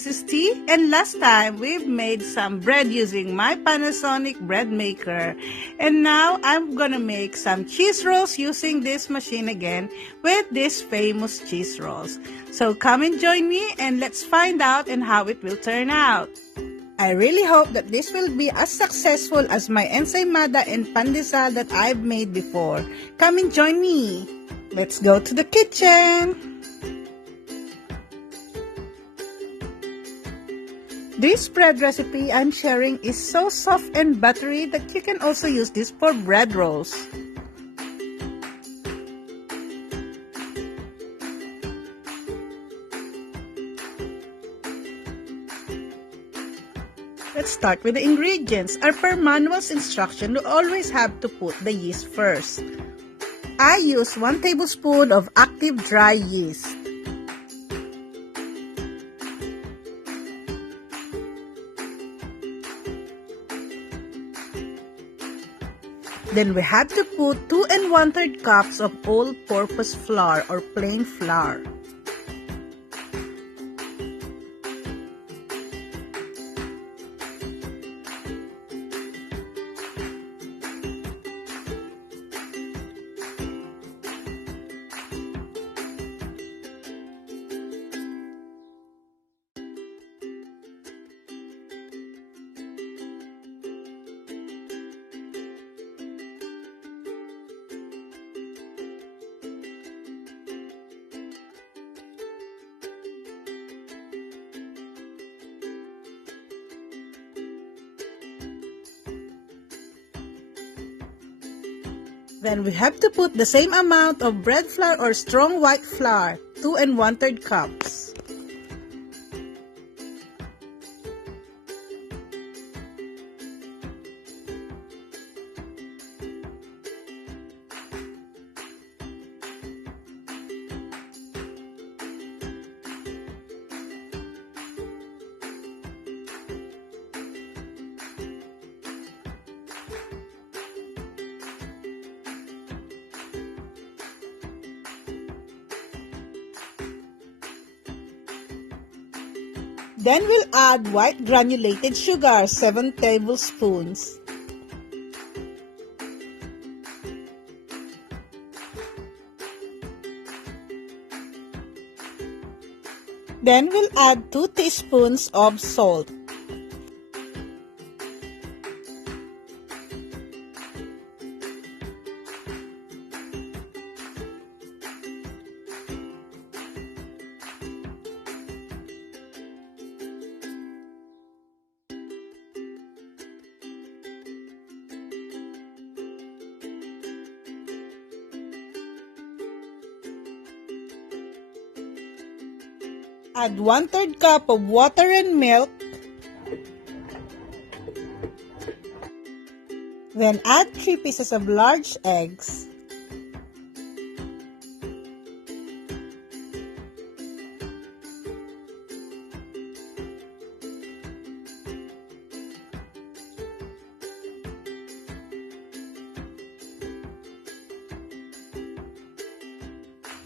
this is T, and last time we've made some bread using my Panasonic Breadmaker, and now I'm gonna make some cheese rolls using this machine again with these famous cheese rolls. So come and join me and let's find out and how it will turn out. I really hope that this will be as successful as my ensaymada and pandesal that I've made before. Come and join me. Let's go to the kitchen. This bread recipe I'm sharing is so soft and buttery that you can also use this for bread rolls. Let's start with the ingredients. As per manual's instruction, you always have to put the yeast first. I use 1 tablespoon of active dry yeast. Then we have to put 2 1/3 cups of all-purpose flour or plain flour. Then we have to put the same amount of bread flour or strong white flour, 2 1/3 cups. Then we'll add white granulated sugar, 7 tablespoons. Then we'll add 2 teaspoons of salt. Add 1/3 cup of water and milk. Then add 3 pieces of large eggs.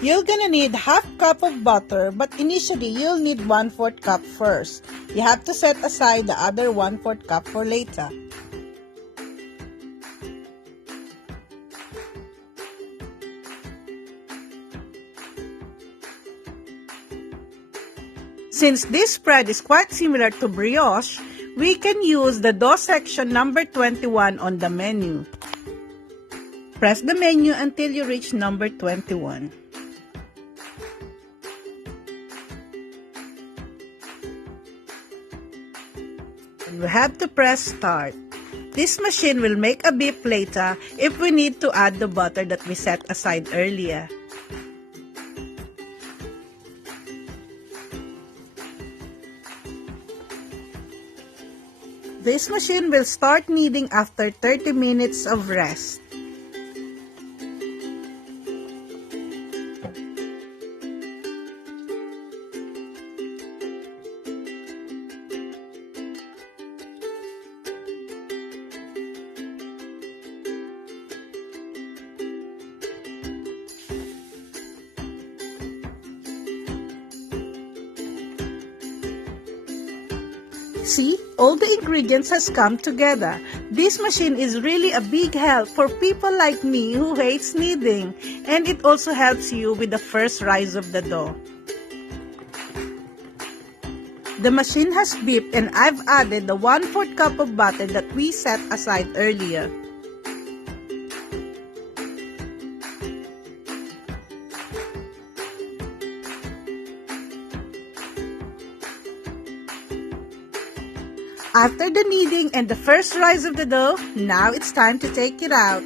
You're gonna need half cup of butter, but initially you'll need 1/4 cup first. You have to set aside the other 1/4 cup for later. Since this spread is quite similar to brioche, we can use the dough section number 21 on the menu. Press the menu until you reach number 21. We have to press start. This machine will make a beep later if we need to add the butter that we set aside earlier. This machine will start kneading after 30 minutes of rest. See, all the ingredients has come together. This machine is really a big help for people like me who hates kneading, and it also helps you with the first rise of the dough. The machine has beeped and I've added the 1/4 cup of butter that we set aside earlier. After the kneading and the first rise of the dough, now it's time to take it out.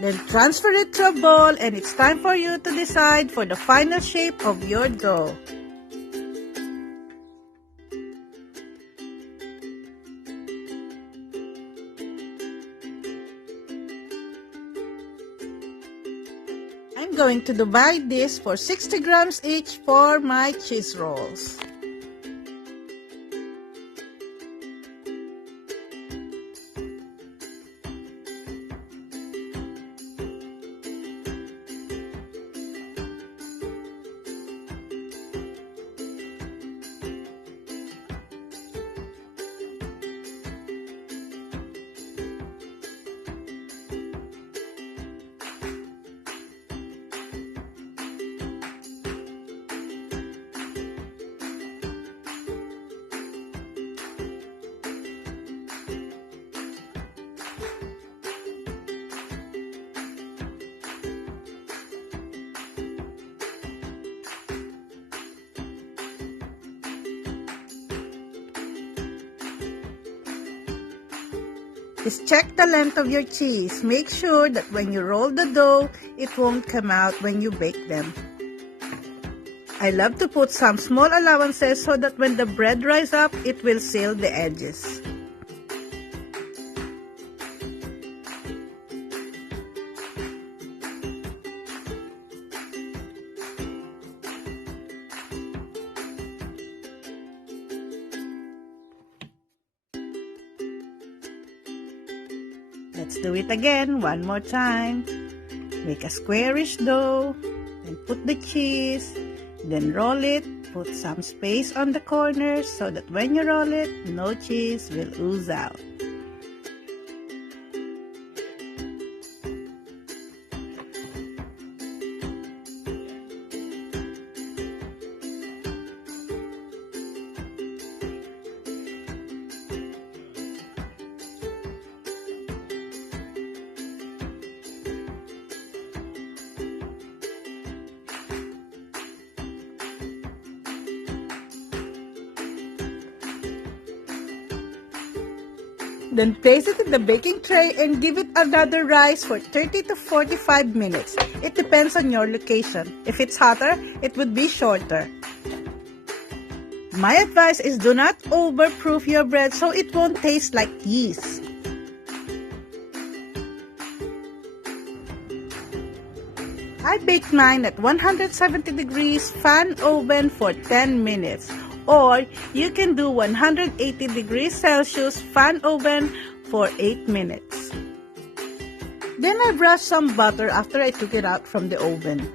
Then transfer it to a bowl and it's time for you to decide for the final shape of your dough. I'm going to divide this for 60 grams each for my cheese rolls. Just check the length of your cheese. Make sure that when you roll the dough, it won't come out when you bake them. I love to put some small allowances so that when the bread rise up, it will seal the edges. Let's do it again one more time. Make a squarish dough, then put the cheese, then roll it, put some space on the corners so that when you roll it, no cheese will ooze out. Then place it in the baking tray and give it another rise for 30 to 45 minutes. It depends on your location. If it's hotter, it would be shorter. My advice is do not overproof your bread so it won't taste like yeast. I baked mine at 170 degrees fan oven for 10 minutes. Or you can do 180 degrees Celsius fan oven for 8 minutes. Then I brushed some butter after I took it out from the oven.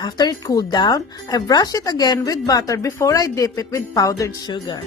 After it cooled down, I brush it again with butter before I dip it with powdered sugar.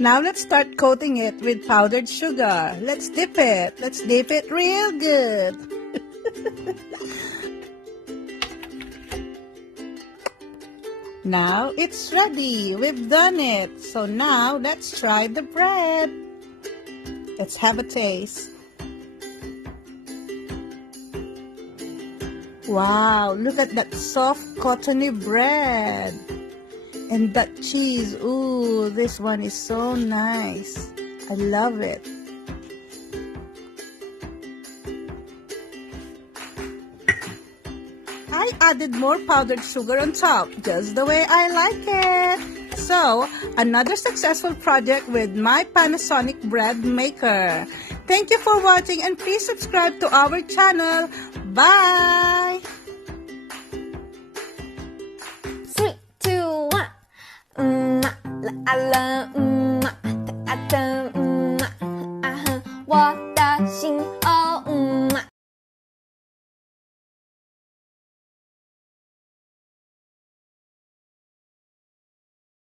Now let's start coating it with powdered sugar. Let's dip it. Let's dip it real good. Now it's ready. We've done it. So now let's try the bread. Let's have a taste. Wow, look at that soft cottony bread. And that cheese. Ooh, this one is so nice. I love it. I added more powdered sugar on top, just the way I like it. So, another successful project with my Panasonic Breadmaker. Thank you for watching and please subscribe to our channel. Bye! 3, 2, 1. La la.